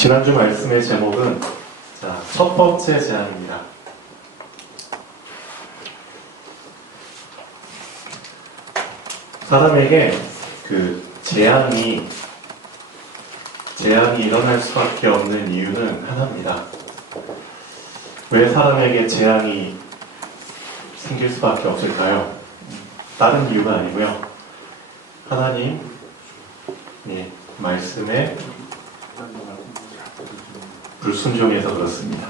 지난주 말씀의 제목은 첫 번째 재앙입니다. 사람에게 재앙이 일어날 수밖에 없는 이유는 하나입니다. 왜 사람에게 재앙이 생길 수밖에 없을까요? 다른 이유가 아니고요. 하나님 말씀에 불순종해서 그렇습니다.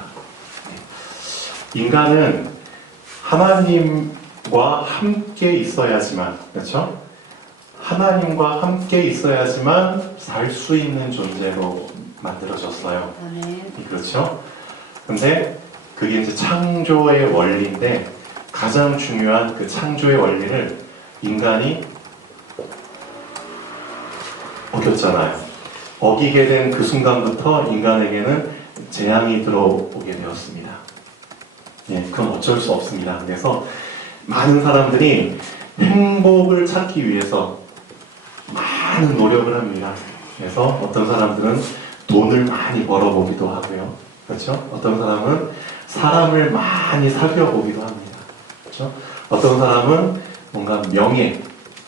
인간은 하나님과 함께 있어야지만, 그렇죠? 하나님과 함께 있어야지만 살 수 있는 존재로 만들어졌어요. 그렇죠? 근데 그게 이제 창조의 원리인데, 가장 중요한 그 창조의 원리를 인간이 어겼잖아요. 어기게 된 그 순간부터 인간에게는 재앙이 들어오게 되었습니다. 그건 어쩔 수 없습니다. 그래서 많은 사람들이 행복을 찾기 위해서 많은 노력을 합니다. 그래서 어떤 사람들은 돈을 많이 벌어보기도 하고요. 그렇죠? 어떤 사람은 사람을 많이 사귀어 보기도 합니다. 그렇죠? 어떤 사람은 뭔가 명예,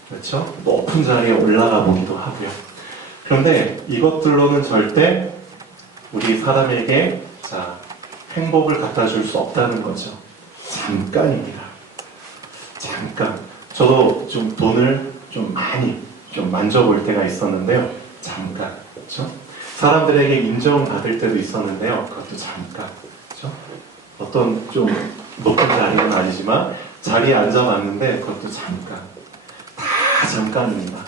그렇죠? 높은 자리에 올라가 보기도 하고요. 그런데 이것들로는 절대 우리 사람에게 행복을 갖다 줄 수 없다는 거죠. 잠깐입니다. 잠깐. 저도 좀 돈을 좀 많이 만져볼 때가 있었는데요. 잠깐. 그렇죠? 사람들에게 인정받을 때도 있었는데요. 그것도 잠깐. 그렇죠? 어떤 좀 높은 자리는 아니지만 자리에 앉아봤는데 그것도 잠깐. 다 잠깐입니다.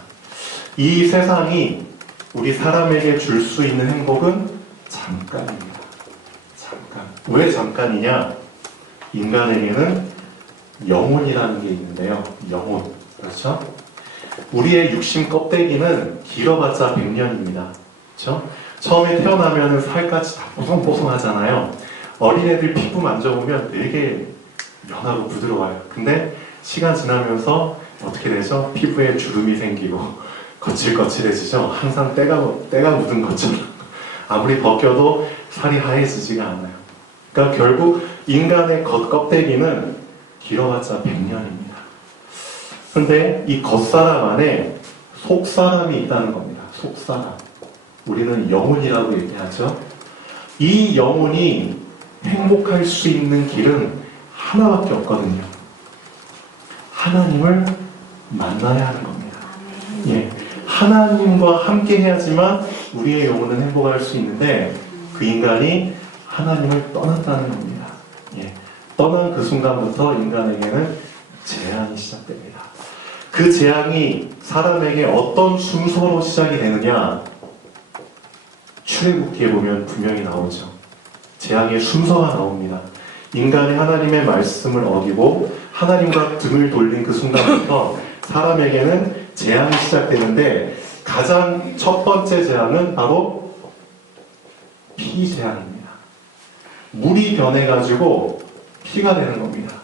이 세상이 우리 사람에게 줄 수 있는 행복은 잠깐입니다. 잠깐. 왜 잠깐이냐? 인간에게는 영혼이라는 게 있는데요. 영혼. 그렇죠? 우리의 육신 껍데기는 길어봤자 100년입니다. 그렇죠? 처음에 태어나면 살갗이 다 뽀송뽀송하잖아요. 어린애들 피부 만져보면 되게 연하고 부드러워요. 근데 시간 지나면서 어떻게 되죠? 피부에 주름이 생기고 거칠거칠해지죠. 항상 때가 묻은 것처럼 아무리 벗겨도 살이 하얘지지가 않아요. 그러니까 결국 인간의 겉껍데기는 길어봤자 100년입니다. 근데 이 겉사람 안에 속사람이 있다는 겁니다. 속사람. 우리는 영혼이라고 얘기하죠. 이 영혼이 행복할 수 있는 길은 하나밖에 없거든요. 하나님을 만나야 하는 겁니다. 하나님과 함께 해야지만 우리의 영혼은 행복할 수 있는데 그 인간이 하나님을 떠났다는 겁니다. 떠난 그 순간부터 인간에게는 재앙이 시작됩니다. 그 재앙이 사람에게 어떤 순서로 시작이 되느냐? 출애굽기에 보면 분명히 나오죠. 재앙의 순서가 나옵니다. 인간이 하나님의 말씀을 어기고 하나님과 등을 돌린 그 순간부터 사람에게는 재앙이 시작되는데 가장 첫 번째 재앙은 바로 피재앙입니다. 물이 변해가지고 피가 되는 겁니다.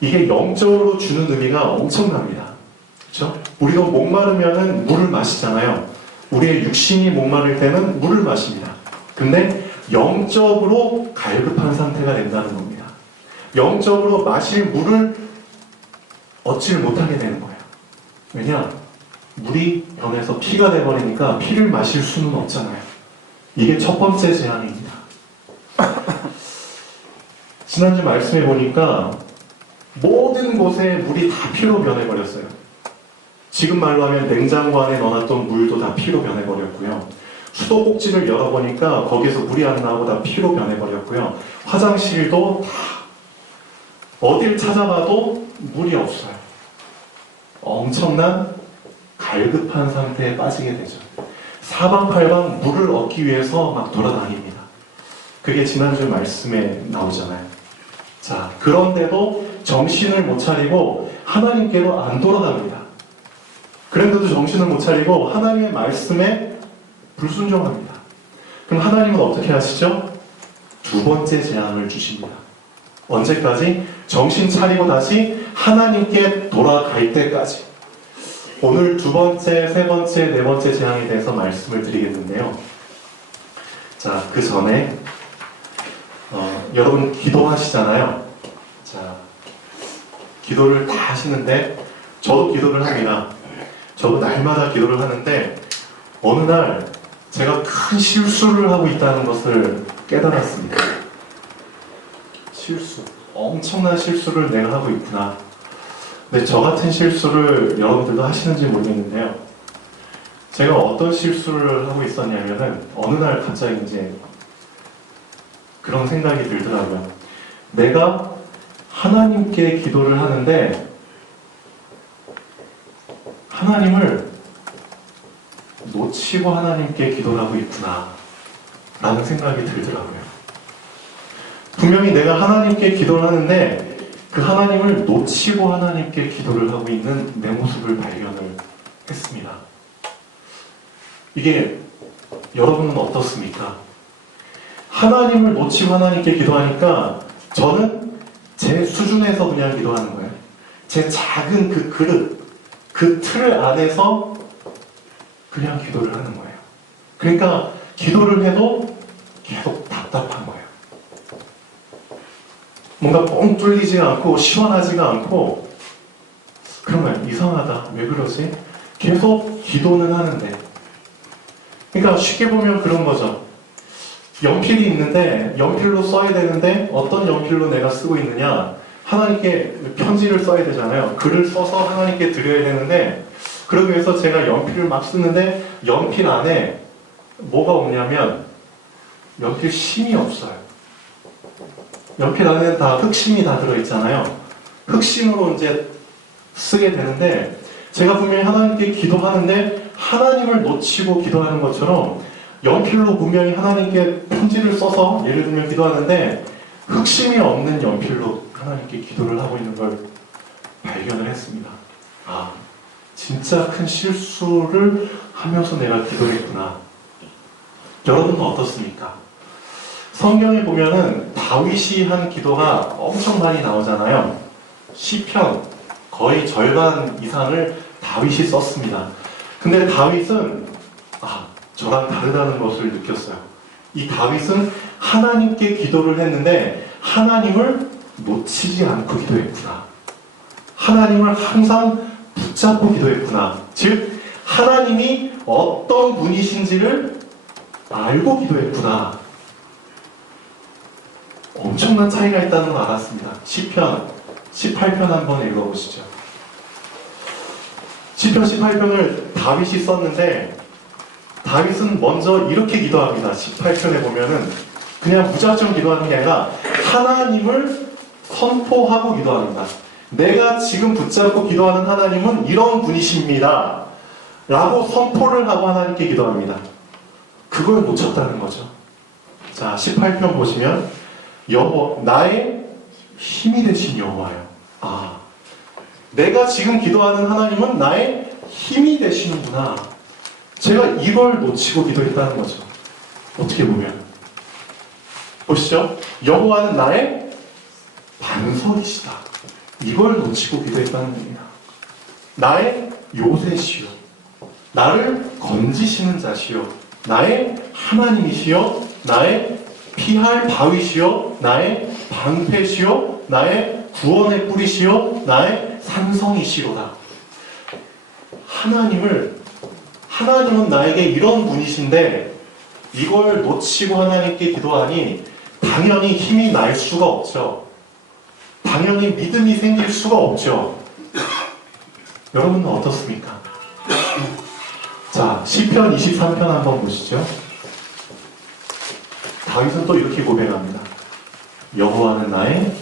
이게 영적으로 주는 의미가 엄청납니다. 그렇죠? 우리가 목마르면은 물을 마시잖아요. 우리의 육신이 목마를 때는 물을 마십니다. 근데 영적으로 갈급한 상태가 된다는 겁니다. 영적으로 마실 물을 얻지를 못하게 되는 거예요. 왜냐? 물이 변해서 피가 돼버리니까 피를 마실 수는 없잖아요. 이게 첫 번째 재앙입니다. 지난주 말씀해 보니까 모든 곳에 물이 다 피로 변해버렸어요. 지금 말로 하면 냉장고 안에 넣어놨던 물도 다 피로 변해버렸고요. 수도꼭지를 열어보니까 거기서 물이 안 나오고 다 피로 변해버렸고요. 화장실도 다 어딜 찾아봐도 물이 없어요. 엄청난 갈급한 상태에 빠지게 되죠. 사방팔방 물을 얻기 위해서 막 돌아다닙니다. 그게 지난주 말씀에 나오잖아요. 그런데도 정신을 못 차리고 하나님께로 안 돌아갑니다. 그런데도 정신을 못 차리고 하나님의 말씀에 불순종합니다. 그럼 하나님은 어떻게 하시죠? 두 번째 재앙을 주십니다. 언제까지? 정신 차리고 다시 하나님께 돌아갈 때까지. 오늘 두 번째, 세 번째, 네 번째 재앙에 대해서 말씀을 드리겠는데요. 자, 그 전에 여러분 기도하시잖아요. 자, 기도를 다 하시는데 저도 기도를 합니다. 저도 날마다 기도를 하는데 어느 날 제가 큰 실수를 하고 있다는 것을 깨달았습니다. 실수, 엄청난 실수를 내가 하고 있구나. 근데 저 같은 실수를 여러분들도 하시는지 모르겠는데요. 제가 어떤 실수를 하고 있었냐면은 어느 날 갑자기 이제 그런 생각이 들더라고요. 내가 하나님께 기도를 하는데 하나님을 놓치고 하나님께 기도를 하고 있구나 라는 생각이 들더라고요. 분명히 내가 하나님께 기도를 하는데 그 하나님을 놓치고 하나님께 기도를 하고 있는 내 모습을 발견을 했습니다. 이게 여러분은 어떻습니까? 하나님을 놓치고 하나님께 기도하니까 저는 제 수준에서 그냥 기도하는 거예요. 제 작은 그 그릇, 그 틀 안에서 그냥 기도를 하는 거예요. 그러니까 기도를 해도 계속 답답한 거예요. 뭔가 뻥 뚫리지가 않고 시원하지가 않고 그러면 이상하다. 왜 그러지? 계속 기도는 하는데 그러니까 쉽게 보면 그런 거죠. 연필이 있는데 연필로 써야 되는데 어떤 연필로 내가 쓰고 있느냐 하나님께 편지를 써야 되잖아요. 글을 써서 하나님께 드려야 되는데 그러기 위해서 제가 연필을 막 쓰는데 연필 안에 뭐가 없냐면 연필 심이 없어요. 연필 안에는 다 흑심이 다 들어있잖아요. 흑심으로 이제 쓰게 되는데 제가 분명히 하나님께 기도하는데 하나님을 놓치고 기도하는 것처럼 연필로 분명히 하나님께 편지를 써서 예를 들면 기도하는데 흑심이 없는 연필로 하나님께 기도를 하고 있는 걸 발견을 했습니다. 아, 진짜 큰 실수를 하면서 내가 기도했구나. 여러분은 어떻습니까? 성경에 보면은 다윗이 한 기도가 엄청 많이 나오잖아요. 시편 거의 절반 이상을 다윗이 썼습니다. 근데 다윗은 저랑 다르다는 것을 느꼈어요. 이 다윗은 하나님께 기도를 했는데 하나님을 놓치지 않고 기도했구나. 하나님을 항상 붙잡고 기도했구나. 즉 하나님이 어떤 분이신지를 알고 기도했구나. 엄청난 차이가 있다는 걸 알았습니다. 시편 18편 한번 읽어보시죠. 시편 18편을 다윗이 썼는데 다윗은 먼저 이렇게 기도합니다. 18편에 보면은 그냥 무작정 기도하는 게 아니라 하나님을 선포하고 기도합니다. 내가 지금 붙잡고 기도하는 하나님은 이런 분이십니다. 라고 선포를 하고 하나님께 기도합니다. 그걸 놓쳤다는 거죠. 자, 18편 보시면 나의 힘이 되신 여호와요. 내가 지금 기도하는 하나님은 나의 힘이 되시는구나. 제가 이걸 놓치고 기도했다는 거죠. 어떻게 보면 보시죠. 여호와는 나의 반석이시다. 이걸 놓치고 기도했다는 겁니다. 나의 요새시요, 나를 건지시는 자시요, 나의 하나님이시요, 나의 피할 바위시요, 나의 방패시요, 나의 구원의 뿌리시요, 나의 산성이시로다. 하나님은 나에게 이런 분이신데 이걸 놓치고 하나님께 기도하니 당연히 힘이 날 수가 없죠. 당연히 믿음이 생길 수가 없죠. 여러분은 어떻습니까? 자, 시편 23편 한번 보시죠. 다윗은 또 이렇게 고백합니다. 여호와는 나의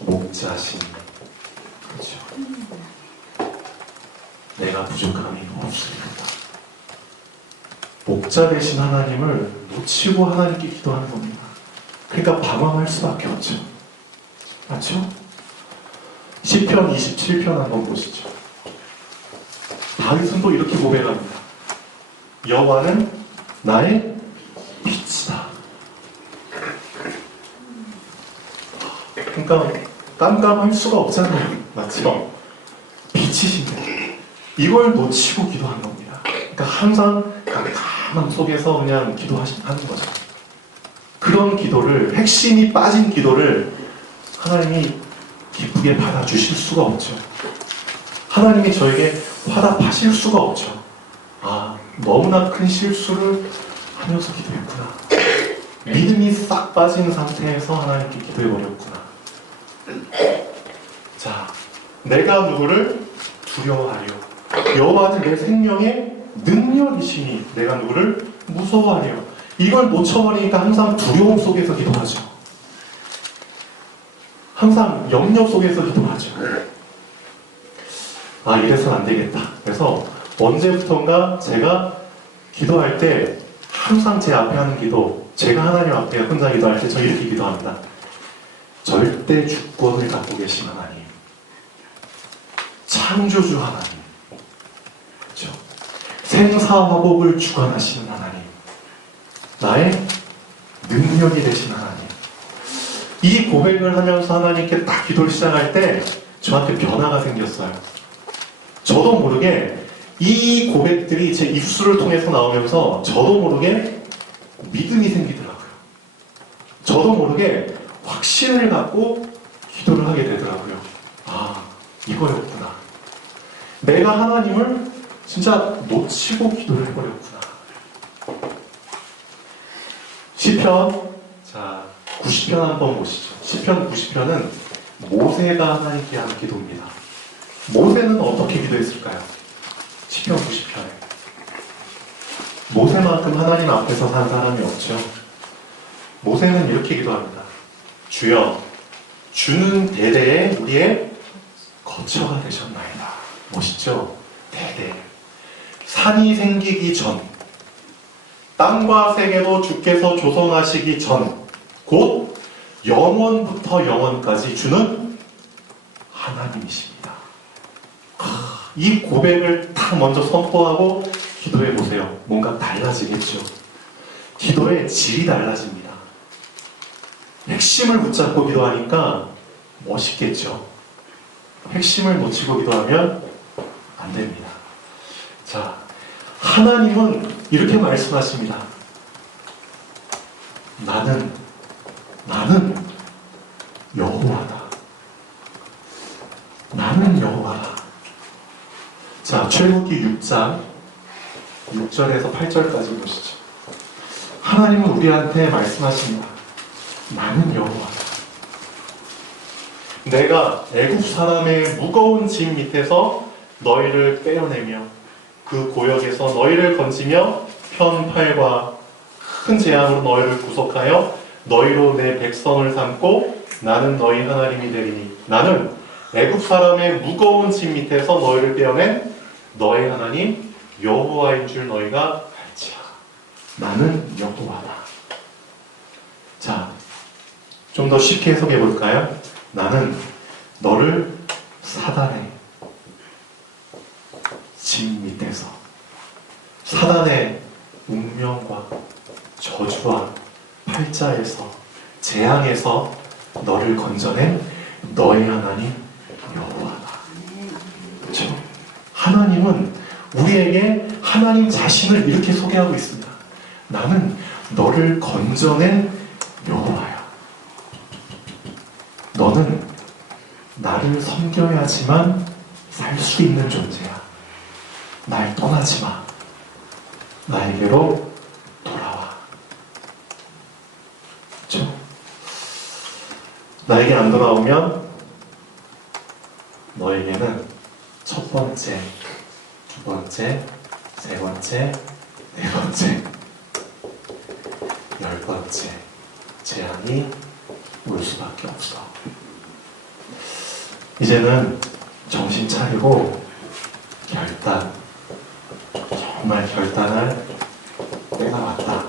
목자신. 그렇죠. 내가 부족함이 없으리로다. 목자 되신 하나님을 놓치고 하나님께 기도하는 겁니다. 그러니까 방황할 수밖에 없죠. 맞죠? 시편 27편 한번 보시죠. 다윗은 또 이렇게 고백합니다. 여호와는 나의 빛이다. 그러니까 깜깜할 수가 없잖아요. 맞죠? 빛이신데 이걸 놓치고 기도하는 겁니다. 그러니까 항상 깜깜한 마음 속에서 그냥 기도하는 거죠. 그런 기도를, 핵심이 빠진 기도를 하나님이 기쁘게 받아주실 수가 없죠. 하나님이 저에게 화답하실 수가 없죠. 아, 너무나 큰 실수를 하면서 기도했구나. 믿음이 싹 빠진 상태에서 하나님께 기도해버렸구나. 자, 내가 누구를 두려워하려? 여호와는 내 생명의 능력이시니 내가 누구를 무서워하려? 이걸 놓쳐버리니까 항상 두려움 속에서 기도하죠. 항상 염려 속에서 기도하죠. 아, 이래서는 안 되겠다. 그래서 언제부턴가 제가 기도할 때 항상 제 앞에 하는 기도, 제가 하나님 앞에 혼자 기도할 때 저 이렇게 기도합니다. 절대 주권을 갖고 계신 하나님, 창조주 하나님, 그렇죠? 생사화복을 주관하시는 하나님, 나의 능력이 되신 하나님. 이 고백을 하면서 하나님께 딱 기도를 시작할 때 저한테 변화가 생겼어요. 저도 모르게 이 고백들이 제 입술을 통해서 나오면서 저도 모르게 믿음이 생기더라고요. 저도 모르게 확신을 갖고 기도를 하게 되더라고요. 아, 이거였구나. 내가 하나님을 진짜 놓치고 기도를 해버렸구나. 시편, 자, 90편 한번 보시죠. 시편 90편은 모세가 하나님께 한 기도입니다. 모세는 어떻게 기도했을까요? 시편 90편에 모세만큼 하나님 앞에서 산 사람이 없죠. 모세는 이렇게 기도합니다. 주여, 주는 대대에 우리의 거처가 되셨나이다. 멋있죠? 대대. 산이 생기기 전, 땅과 세계도 주께서 조성하시기 전, 곧 영원부터 영원까지 주는 하나님이십니다. 이 고백을 딱 먼저 선포하고 기도해 보세요. 뭔가 달라지겠죠. 기도의 질이 달라집니다. 핵심을 붙잡고 기도하니까 멋있겠죠. 핵심을 놓치고 기도하면 안 됩니다. 자, 하나님은 이렇게 말씀하십니다. 나는 여호와다. 나는 여호와다. 자, 출애굽기 6장 6절에서 8절까지 보시죠. 하나님은 우리한테 말씀하십니다. 나는 여호와다. 내가 애굽 사람의 무거운 짐 밑에서 너희를 떼어내며 그 고역에서 너희를 건지며 편팔과 큰 재앙으로 너희를 구속하여 너희로 내 백성을 삼고 나는 너희 하나님이 되리니 나는 애굽 사람의 무거운 짐 밑에서 너희를 떼어낸 너희 하나님 여호와인 줄 너희가 알지라. 나는 여호와다. 자, 좀 더 쉽게 해석해 볼까요? 나는 너를 사단의 짐 밑에서 사단의 운명과 저주와 팔자에서 재앙에서 너를 건져낸 너희 하나님 여호와다. 그렇죠? 하나님은 우리에게 하나님 자신을 이렇게 소개하고 있습니다. 나는 너를 건져낸 여호와야. 너는 나를 섬겨야지만 살 수 있는 존재야. 날 떠나지 마. 나에게로 돌아와. 그렇죠? 나에게 안 돌아오면 너에게는 첫 번째, 두 번째, 세 번째, 네 번째, 10번째 재앙이 올 수밖에 없어. 이제는 정신 차리고 정말 결단할 때가 왔다.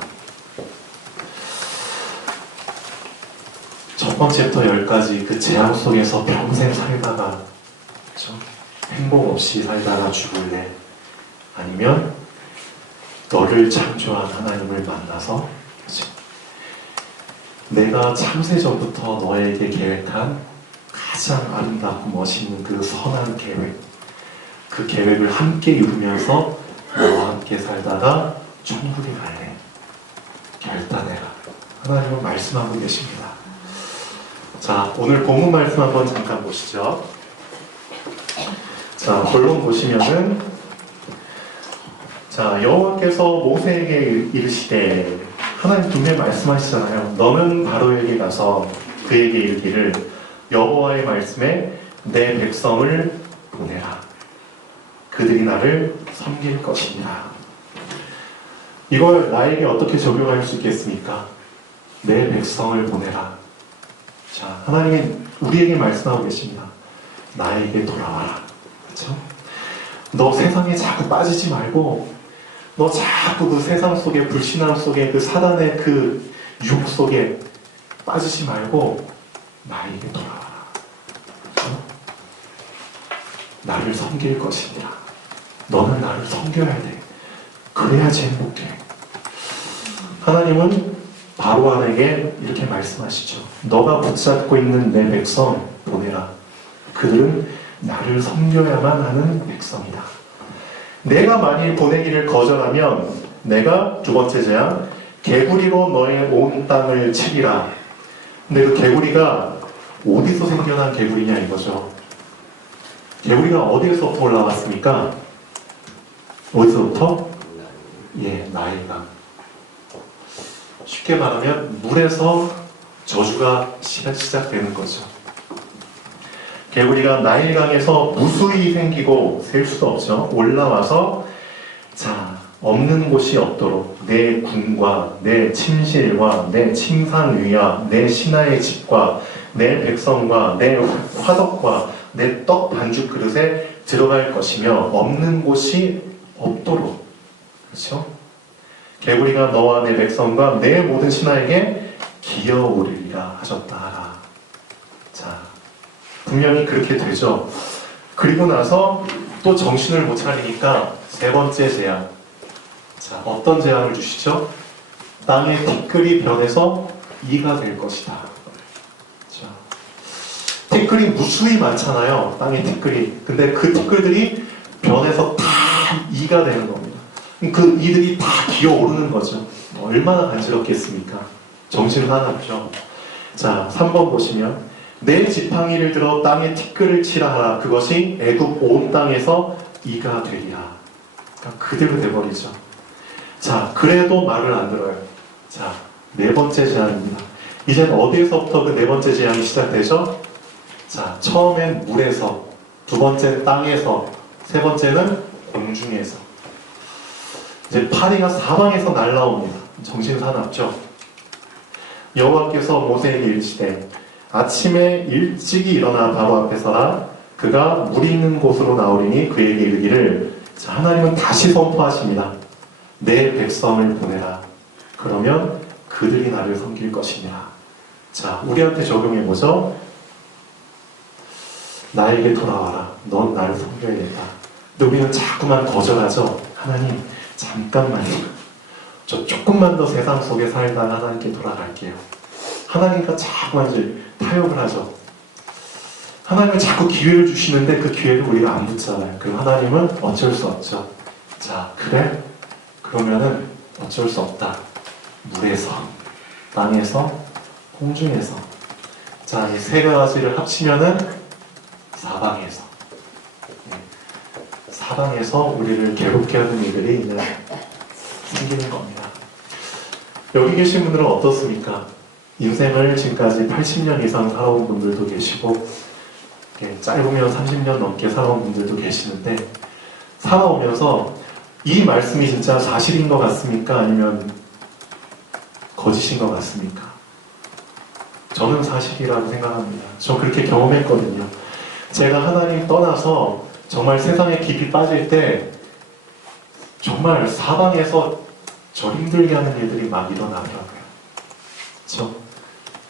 첫 번째부터 10까지 그 재앙 속에서 평생 살다가, 그렇죠? 행복 없이 살다가 죽을래? 아니면 너를 창조한 하나님을 만나서, 그렇죠? 내가 창세전부터 너에게 계획한 가장 아름답고 멋있는 그 선한 계획, 그 계획을 함께 이루면서 너와 함께 살다가 천국에 갈래. 결단해라. 하나님은 말씀하고 계십니다. 자, 오늘 본문 말씀 한번 잠깐 보시죠. 자, 본론 보시면은, 자, 여호와께서 모세에게 이르시되, 하나님 분명히 말씀하시잖아요. 너는 바로에게 가서 그에게 이르기를 여호와의 말씀에 내 백성을 보내라. 그들이 나를 섬길 것이니라. 이걸 나에게 어떻게 적용할 수 있겠습니까? 내 백성을 보내라. 자, 하나님이 우리에게 말씀하고 계십니다. 나에게 돌아와라. 그렇죠? 너 세상에 자꾸 빠지지 말고, 너 자꾸 그 세상 속에, 불신앙 속에, 그 사단의 그 유혹 속에 빠지지 말고 나에게 돌아와라. 그렇죠? 나를 섬길 것이니라. 너는 나를 섬겨야 돼. 그래야지 행복해. 하나님은 바로왕에게 이렇게 말씀하시죠. 너가 붙잡고 있는 내 백성 보내라. 그들은 나를 섬겨야만 하는 백성이다. 내가 만일 보내기를 거절하면 내가 두 번째 재앙, 개구리로 너의 온 땅을 치리라. 근데 그 개구리가 어디서 생겨난 개구리냐 이거죠. 개구리가 어디에서부터 올라왔습니까? 어디서부터? 예, 나일강. 쉽게 말하면 물에서 저주가 시작되는 거죠. 개구리가 나일강에서 무수히 생기고 셀 수도 없죠. 올라와서 자, 없는 곳이 없도록 내 궁과 내 침실과 내 침상 위와 내 신하의 집과 내 백성과 내 화덕과 내 떡 반죽 그릇에 들어갈 것이며 없는 곳이 없도록. 그렇죠? 개구리가 너와 내 백성과 내 모든 신하에게 기어오르리라 하셨다 하라. 자, 분명히 그렇게 되죠. 그리고 나서 또 정신을 못 차리니까 세 번째 재앙. 자, 어떤 재앙을 주시죠? 땅의 티끌이 변해서 이가 될 것이다. 자, 티끌이 무수히 많잖아요. 땅의 티끌이. 근데 그 티끌들이 변해서 다 이가 되는 겁니다. 그 이들이 다 기어오르는 거죠. 얼마나 간지럽겠습니까? 정신 하나죠. 자, 3번 보시면 내 지팡이를 들어 땅에 티끌을 치라 하라. 그것이 애굽 온 땅에서 이가 되리라. 그러니까 그대로 돼버리죠. 자, 그래도 말을 안 들어요. 자, 네 번째 재앙입니다. 이제 어디에서부터 그 네 번째 재앙이 시작되죠? 자, 처음엔 물에서, 두 번째는 땅에서, 세 번째는 공중에서. 이제 파리가 사방에서 날라옵니다. 정신 사납죠? 여호와께서 모세에게 이르시되 아침에 일찍이 일어나 바로 앞에 서라. 그가 물이 있는 곳으로 나오리니 그에게 이르기를. 자, 하나님은 다시 선포하십니다. 내 백성을 보내라. 그러면 그들이 나를 섬길 것이니라. 자, 우리한테 적용해보죠. 나에게 돌아와라. 넌 나를 섬겨야겠다. 근데 우리는 자꾸만 거절하죠. 하나님, 잠깐만요. 저 조금만 더 세상 속에 살다가 하나님께 돌아갈게요. 하나님과 자꾸만 이제 타협을 하죠. 하나님은 자꾸 기회를 주시는데 그 기회를 우리가 안 붙잖아요. 그럼 하나님은 어쩔 수 없죠. 자, 그래? 그러면은 어쩔 수 없다. 물에서, 땅에서, 공중에서. 자, 이 세 가지를 합치면은 사방에서. 사방에서 우리를 괴롭게 하는 일들이 이제 생기는 겁니다. 여기 계신 분들은 어떻습니까? 인생을 지금까지 80년 이상 살아온 분들도 계시고, 짧으면 30년 넘게 살아온 분들도 계시는데, 살아오면서 이 말씀이 진짜 사실인 것 같습니까? 아니면 거짓인 것 같습니까? 저는 사실이라고 생각합니다. 저 그렇게 경험했거든요. 제가 하나님 떠나서 정말 세상에 깊이 빠질 때 정말 사방에서 저 힘들게 하는 일들이 막 일어나더라고요. 그렇죠?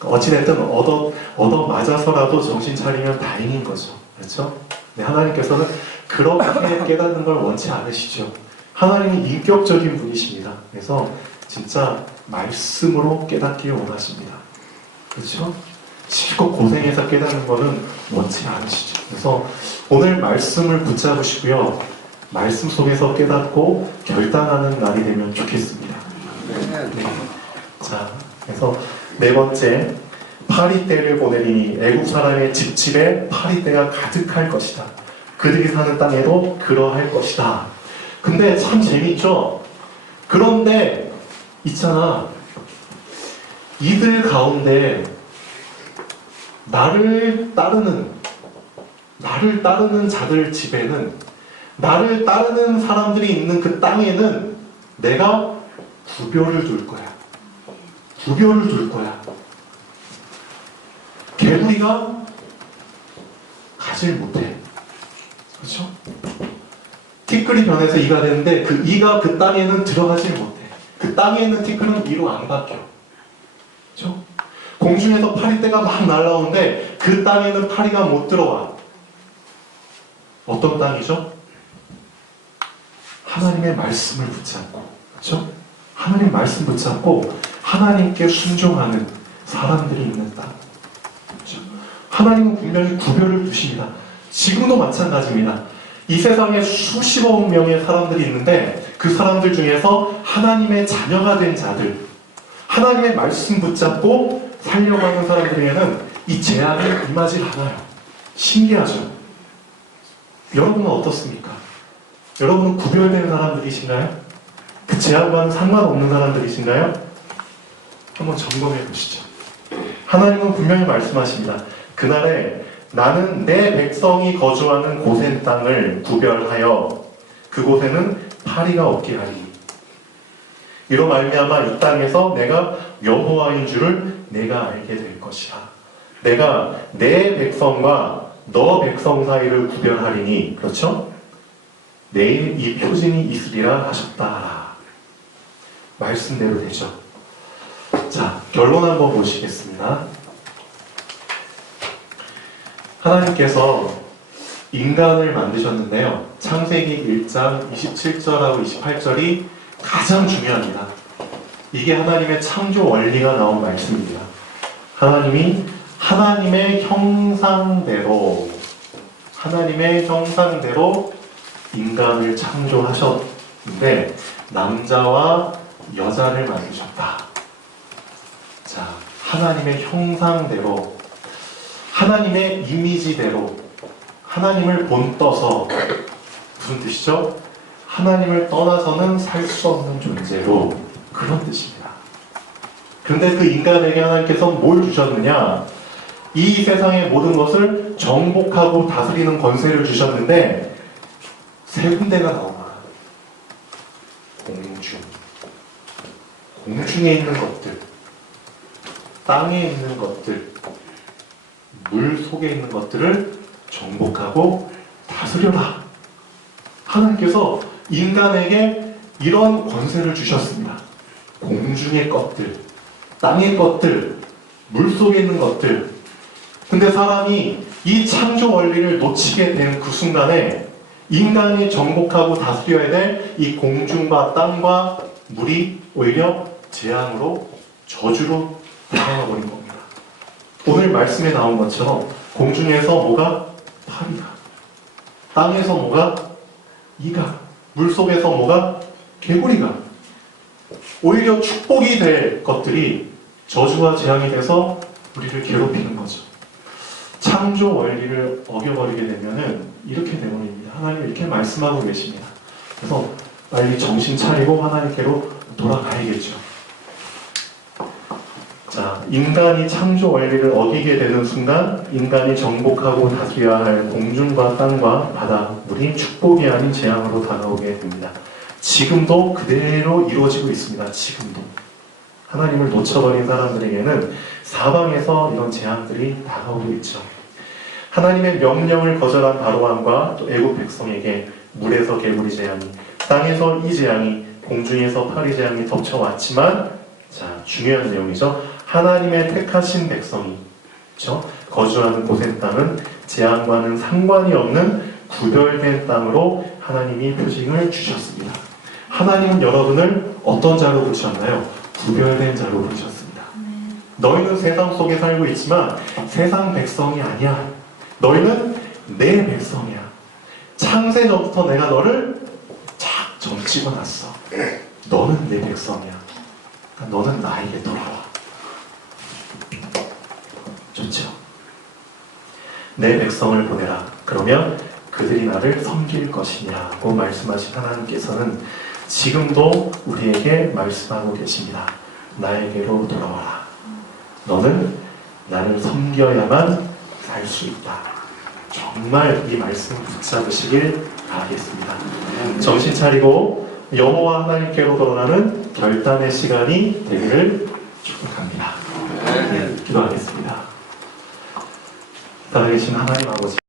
어찌됐든 얻어 맞아서라도 정신 차리면 다행인 거죠. 그렇죠? 네, 하나님께서는 그렇게 깨닫는 걸 원치 않으시죠. 하나님이 인격적인 분이십니다. 그래서 진짜 말씀으로 깨닫기를 원하십니다. 그렇죠? 실컷 고생해서 깨닫는 거는 원치 않으시죠. 그래서 오늘 말씀을 붙잡으시고요. 말씀 속에서 깨닫고 결단하는 날이 되면 좋겠습니다. 네. 자, 그래서 네 번째, 파리떼를 보내리니 애국 사람의 집집에 파리떼가 가득할 것이다. 그들이 사는 땅에도 그러할 것이다. 근데 참 재밌죠? 그런데 있잖아, 이들 가운데 나를 따르는 자들 집에는, 나를 따르는 사람들이 있는 그 땅에는 내가 구별을 둘 거야. 구별을 둘 거야. 개구리가 가질 못해. 그렇죠? 티끌이 변해서 이가 되는데 그 이가 그 땅에는 들어가질 못해. 그 땅에 있는 티끌은 이로 안 바뀌어. 그렇죠? 공중에서 파리떼가 막 날아오는데 그 땅에는 파리가 못 들어와. 어떤 땅이죠? 하나님의 말씀을 붙잡고, 그렇죠? 하나님 말씀 붙잡고 하나님께 순종하는 사람들이 있는 땅. 그렇죠? 하나님은 분명히 구별을 두십니다. 지금도 마찬가지입니다. 이 세상에 수십억 명의 사람들이 있는데 그 사람들 중에서 하나님의 자녀가 된 자들, 하나님의 말씀 붙잡고 살려고 하는 사람들에게는 이 재앙이 임하지 않아요. 신기하죠? 여러분은 어떻습니까? 여러분은 구별된 사람들이신가요? 그 재앙과는 상관없는 사람들이신가요? 한번 점검해 보시죠. 하나님은 분명히 말씀하십니다. 그날에 나는 내 백성이 거주하는 고센 땅을 구별하여 그곳에는 파리가 없게 하리니 이로 말미암아 이 땅에서 내가 여호와인 줄을 내가 알게 될 것이라. 내가 내 백성과 너 백성 사이를 구별하리니, 그렇죠? 내일 이 표징이 있으리라 하셨다. 말씀대로 되죠. 자, 결론 한번 보시겠습니다. 하나님께서 인간을 만드셨는데요. 창세기 1장 27절하고 28절이 가장 중요합니다. 이게 하나님의 창조 원리가 나온 말씀입니다. 하나님이 하나님의 형상대로 인간을 창조하셨는데 남자와 여자를 만드셨다. 자, 하나님의 형상대로, 하나님의 이미지대로, 하나님을 본떠서, 무슨 뜻이죠? 하나님을 떠나서는 살 수 없는 존재로, 그런 뜻입니다. 그런데 그 인간에게 하나님께서 뭘 주셨느냐? 이 세상의 모든 것을 정복하고 다스리는 권세를 주셨는데 세 군데가 나옵니다. 공중에 있는 것들, 땅에 있는 것들, 물 속에 있는 것들을 정복하고 다스려라. 하나님께서 인간에게 이런 권세를 주셨습니다. 공중의 것들, 땅의 것들, 물 속에 있는 것들. 근데 사람이 이 창조 원리를 놓치게 된 그 순간에 인간이 정복하고 다스려야 될 이 공중과 땅과 물이 오히려 재앙으로, 저주로 당해버린 겁니다. 오늘 말씀에 나온 것처럼 공중에서 뭐가? 파리가, 땅에서 뭐가? 이가, 물속에서 뭐가? 개구리가. 오히려 축복이 될 것들이 저주와 재앙이 돼서 우리를 괴롭히는 거죠. 창조 원리를 어겨버리게 되면은 이렇게 되버립니다. 하나님 이렇게 말씀하고 계십니다. 그래서 빨리 정신 차리고 하나님께로 돌아가야겠죠. 자, 인간이 창조 원리를 어기게 되는 순간 인간이 정복하고 다스려야 할 공중과 땅과 바다, 물이 축복이 아닌 재앙으로 다가오게 됩니다. 지금도 그대로 이루어지고 있습니다. 지금도. 하나님을 놓쳐버린 사람들에게는 사방에서 이런 재앙들이 다가오고 있죠. 하나님의 명령을 거절한 바로왕과 또 애국 백성에게 물에서 개구리 재앙이, 땅에서 이 재앙이, 공중에서 파리 재앙이 덮쳐왔지만, 자, 중요한 내용이죠. 하나님의 택하신 백성이, 그렇죠? 거주하는 고센 땅은 재앙과는 상관이 없는 구별된 땅으로 하나님이 표징을 주셨습니다. 하나님은 여러분을 어떤 자로 부르셨나요? 구별된 자로 부르셨습니다. 너희는 세상 속에 살고 있지만 세상 백성이 아니야. 너희는 내 백성이야. 창세 전부터 내가 너를 찍어놨어. 너는 내 백성이야. 너는 나에게 돌아와. 좋죠? 내 백성을 보내라. 그러면 그들이 나를 섬길 것이냐고 말씀하신 하나님께서는 지금도 우리에게 말씀하고 계십니다. 나에게로 돌아와라. 너는 나를 섬겨야만 살 수 있다. 정말 이 말씀 붙잡으시길 바라겠습니다. 정신 차리고 여호와 하나님께로 돌아가는 결단의 시간이 되기를 축복합니다. 기도하겠습니다. 살아계신 하나님 아버지,